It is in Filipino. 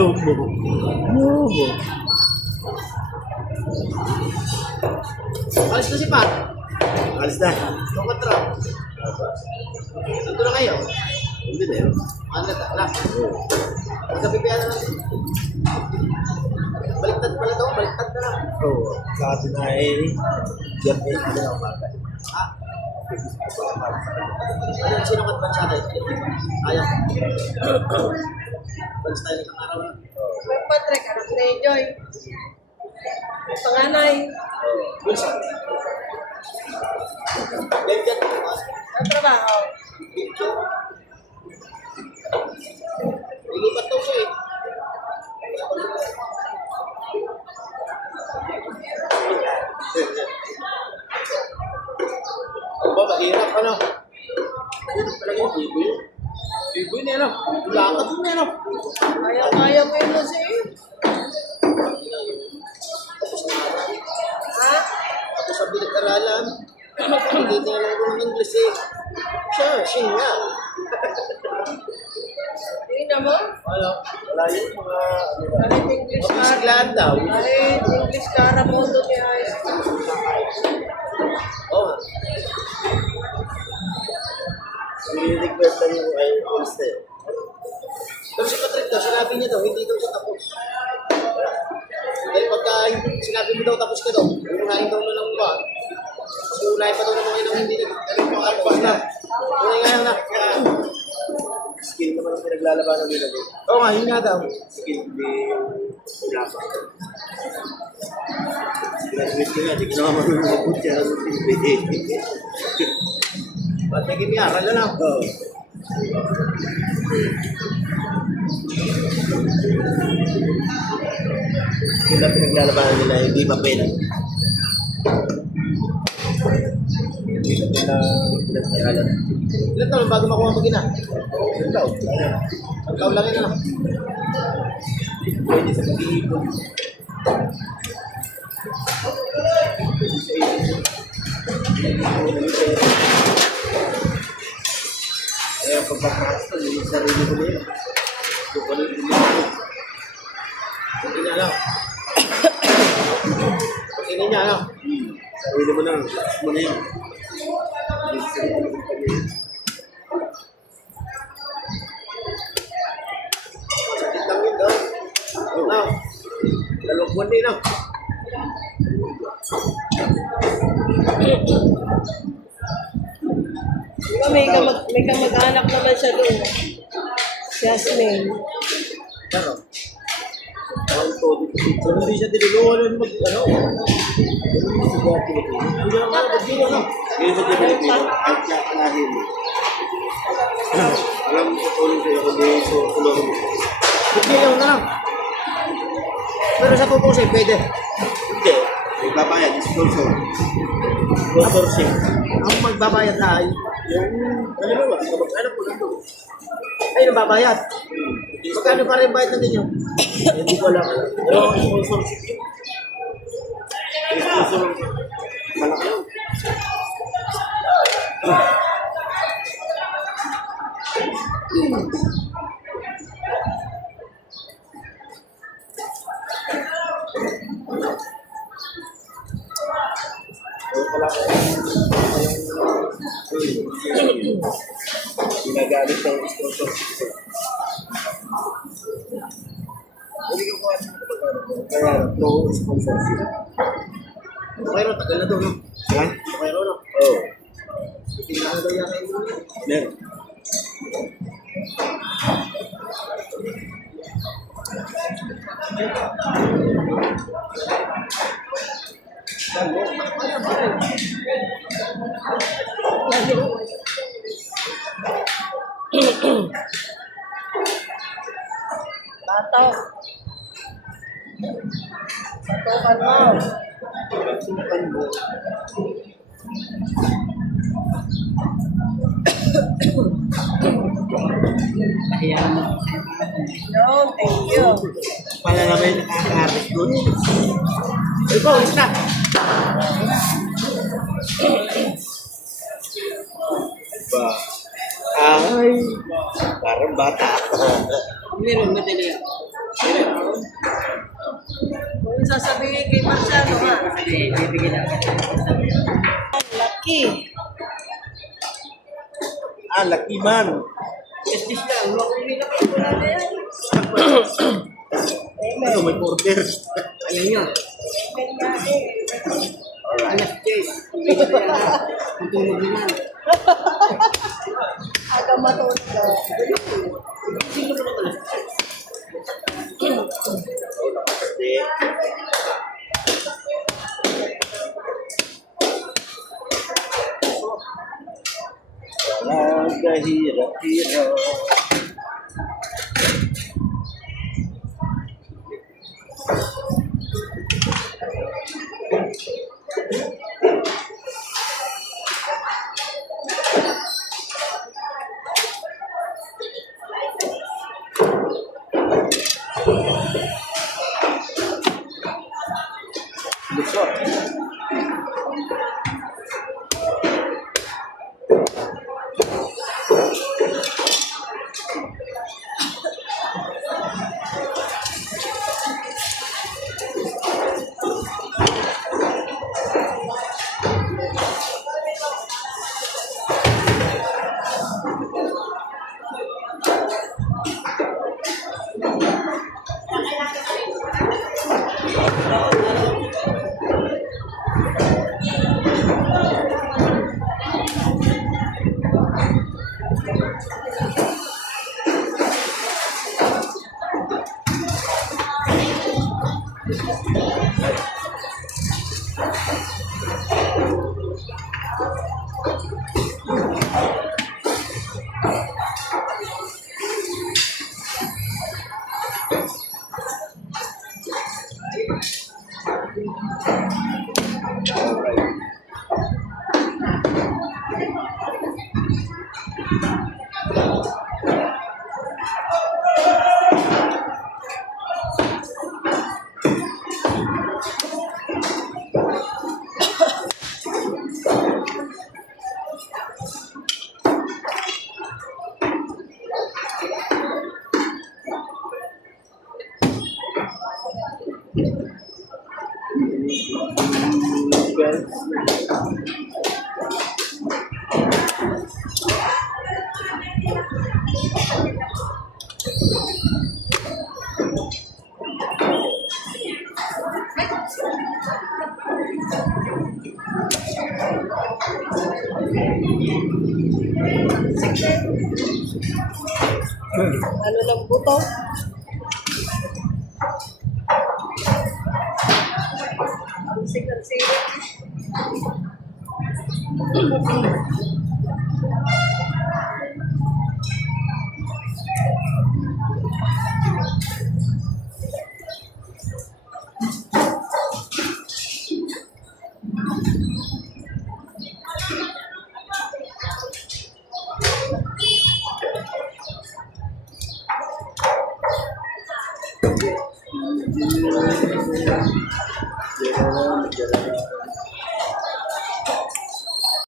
Bobo. Bobo. Alis na si Pat. Alis na. Tumatro. Nandun na kayo. Hindi na yun. Ano na? Oo. Magkapipian na lang. Baliktad pala daw. Baliktad na lang. Oo. Sabi na eh. Diyan eh. Ano na umaga. Ah. Ano, sino ka ba siya tayo? Ayaw. Balis tayo ng araw na. May Patrick, anak ni Joy. Panganay. Wilson. Ganyan. Ang trabaho. Ilipat daw siya eh. Ano ba, mahirap ano? Mahirap talaga yung biboy. Biboy na ano? Lakad din na ano? Ayaw ko yun siya eh. Tapos na nga. Ha? Tapos sa pinag-aralan, hindi na lang ako ng English eh. Siya nga. Hindi na mo? Wala. Wala yun mga ano ba? Alit English Mabisiglaan daw. Alit English Cara Mondo ni High School. Oo nga. Nililigwet lang yung ay Ulste. Pero si Patrick daw, sinabi niya daw, hindi daw siya tapos. Dahil pagka sinabi mo daw tapos ka daw, unahin daw na lang ba? Kasi unahin pa daw ng mga inang hindi tapos na. Unahin nga na. Skill naman yung pinaglalabanan nila. Oo nga, yun nga daw. Skill hindi wala pa. Graduate ko nga, di ko naman marunong siya ng TV. Ba't may kiniaral na lang? Oo. Yung na pinaglalabanan nila, hindi papel. Hindi na pinag-aralan. Ilan taon bago makuha mag-ina? Yung taon, Ang taon lang yun ano? pwede sa pag-iipon. Kaya pagpapakasal, yung sarili ko na yun. Yung pala yung pinili. Hindi niya alam. Hindi niya alam. Sarili mo na, lakas mo na yun. Yung sarili mo na yun. Sakit lang yun daw. Now, dalawang buwan din lang. Diba may kamag-anak naman siya doon. Si Yasmin. Pero, Ang todo ko dito. Hindi siya tinulungan mag, ano? Hindi siya tinulungan. Hindi naman ako, ba't yun ano? Hindi siya tinulungan. At siya kanahin mo. Alam mo, tutulong sa'yo kung di so tulungan mo. bigyan na lang. Pero sa tutusin, pwede. Hindi. May babayad, sponsor. Sponsorship. Ang magbabayad ay Yung, halimbawa, kamag-anak ko na to. ay nababayad. Magkano pa rin bayad na ninyo? Hindi ko alam. Pero sponsorship yun. Yung sponsor, malaki yun. Ginagamit ng sponsorship ko. Hindi ko kuha sa kaya pro sponsorship. Okay ro, tagal na to, no? Ha? Okay ro, no? Oo. Tingnan daw yan kayo. Meron. Tato. Tato ka mo. Sumakan mo. No, thank you. Pala naman yung nakaka-harvest doon. Ikaw, isa. Ba? Ay, parang bata. Meron, madali. Kung sasabihin kay Marciano, ha? Lucky. Ah, lucky man. Ano, may order. Aga matulog daw. Nagahirap-hirap. Lusot. Ano lang buto? Sigar-sigar.